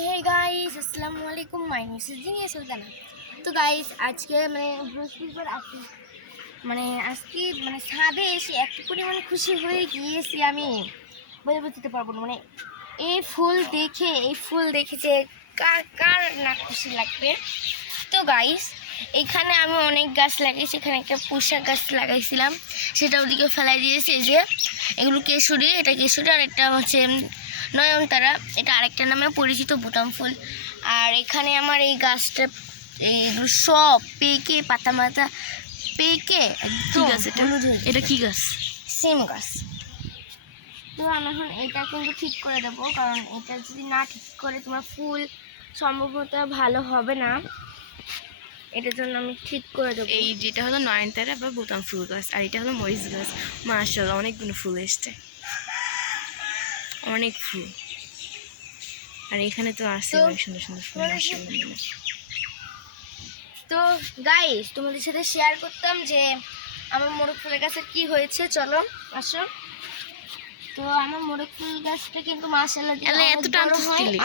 হে guys, আসসালামু আলাইকুম। My name is Zinia Sultana. তো গাইস, আজকে বৃহস্পতিবার আজকে ছাদে এসে এত পরিমাণে খুশি হয়ে গিয়েছি আমি বলে বুঝতে পারবো না। এই ফুল দেখে যে কার কার না খুশি লাগবে। তো গাইস, এখানে আমি অনেক গাছ লাগাইছি। এখানে একটা পুঁইশাক গাছ লাগাইছিলাম, সেটা ওদিকে ফেলাই দিয়েছি। যে এগুলো কেশরী, এটা কেশরী, আর একটা হচ্ছে নয়নতারা, এটা আরেকটা নামে পরিচিত বোতাম ফুল। আর এখানে আমার এই গাছটা এইগুলো সব পেকে পাতা মাথা পেকে কি গাছ এটা কি গাছ? সিম গাছ। তো আমি এখন এটা কিন্তু ঠিক করে দেবো, কারণ এটা যদি না ঠিক করে তোমার ফুল সম্ভবত ভালো হবে না। এটার জন্য আমি ঠিক করে দেবো। এই যেটা হলো নয়নতারা বা বোতাম ফুল গাছ, আর এটা হলো মরিচ গাছ। মাশাআল্লাহ, অনেকগুলো ফুল এসছে, অনেক ফুল। আর এখানে তো আছে অনেক সুন্দর সুন্দর ফুল। তো গাইস, তোমাদের সাথে শেয়ার করতাম যে আমার মোরগ ফুলের গাছের কি হয়েছে। চলো আসো। তো আমার মোরগ ফুল গাছটা কিন্তু মাশাআল্লাহ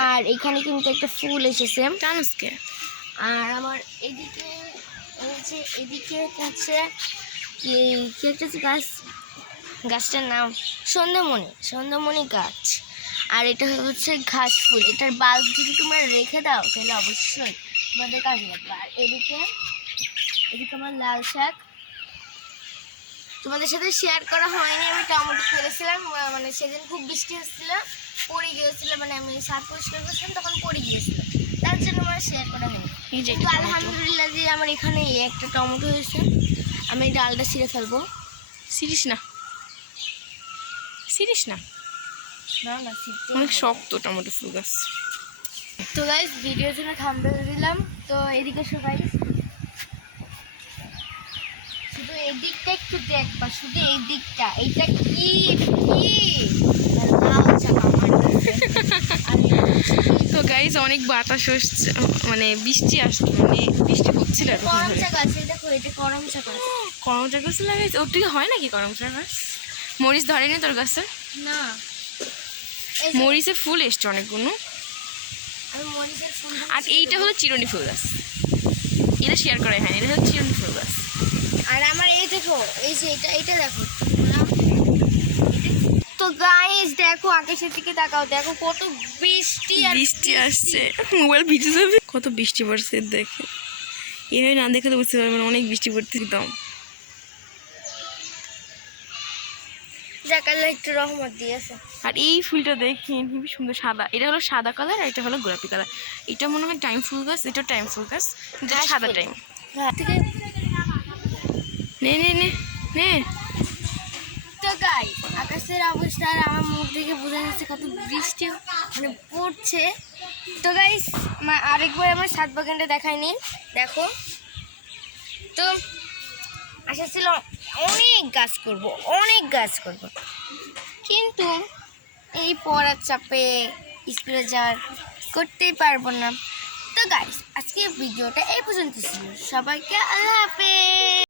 আর এখানে কিন্তু একটা ফুল এসেছে। আর আমার এদিকে হচ্ছে কি একটা গাছটার নাম সন্ধ্যামণি গাছ। আর এটা হচ্ছে ঘাস ফুল। এটার বাল্ব যদি তোমরা রেখে দাও তাহলে অবশ্যই তোমাদের কাজে লাগবে। আর এদিকে আমার লাল শাক তোমাদের সাথে শেয়ার করা হয়নি। আমি টমেটো করেছিলাম, সেদিন খুব বৃষ্টি হচ্ছিল, পড়ে গিয়েছিল। আমি ছাদ পরিষ্কার করছিলাম, তখন পড়ে গিয়েছিল, তার জন্য আমার শেয়ার করা হয়নি। কিন্তু আলহামদুলিল্লাহ যে আমার এখানে একটা টমেটো হয়েছে। আমি ডালটা ছিঁড়ে ফেলবো। ছিঁড়িস না, অনেক শক্ত টমেটো ফুল গাছ। তো গাইস, ভিডিওর জন্য থাম্বনেল দিলাম। তো এদিকে সবাই শুধু এদিকটা একটু দেখবা, শুধু এই দিকটা। এইটা কি তো গাইস, অনেক বাতাস হচ্ছে, বৃষ্টি আসছে, বৃষ্টি হচ্ছিল। করমচা গাছ, দেখো এটা করমচা গাছ। করমচা গাছ লাগাইছে? ওর থেকে হয় নাকি করমচা গাছ? মরিচ ধরেনি তোর গাছে? না, মরিচের ফুল এসছে অনেকগুলো। আর এইটা হলো চিরুনি ফুল গাছ, এটা শেয়ার করা হয়নি। এটা হলো চিরুনি ফুল গাছ। আর আমার এই দেখো, এই যে এটা দেখো। তো গাইস দেখো, আকাশের দিকে তাকাও, দেখো কত বৃষ্টি আসছে। মোবাইল ভিজে যাবে, কত বৃষ্টি পড়ছে দেখে। এভাবে না দেখে তো বুঝতে পারবেন অনেক বৃষ্টি পড়তে। একদম একটু রহমত দিয়েছে। আর এই ফুলটা দেখেন, খুবই সুন্দর সাদা। এটা হলো সাদা কালার, আর এটা হলো গোলাপি কালার। এটা মনে হয় টাইম ফুল গাছ, এটা টাইম ফুল গাছ, কিন্তু সাদা টাইম। নে নে নে নে। তো গাইস, আকাশের অবস্থা আর আমার মুখ থেকে বোঝা যাচ্ছে কত বৃষ্টি পড়ছে। তো গাইস, আরেকবার আমার ছাদ বাগানটা দেখায়নি, দেখো। তো আশা ছিল অনেক গাছ করব, কিন্তু এই পড়ার চাপে স্কুলে করতেই পারবো না। তো গাইস, আজকে ভিডিওটা এই পর্যন্ত ছিল। সবাইকে আল্লাহ হাফেজ।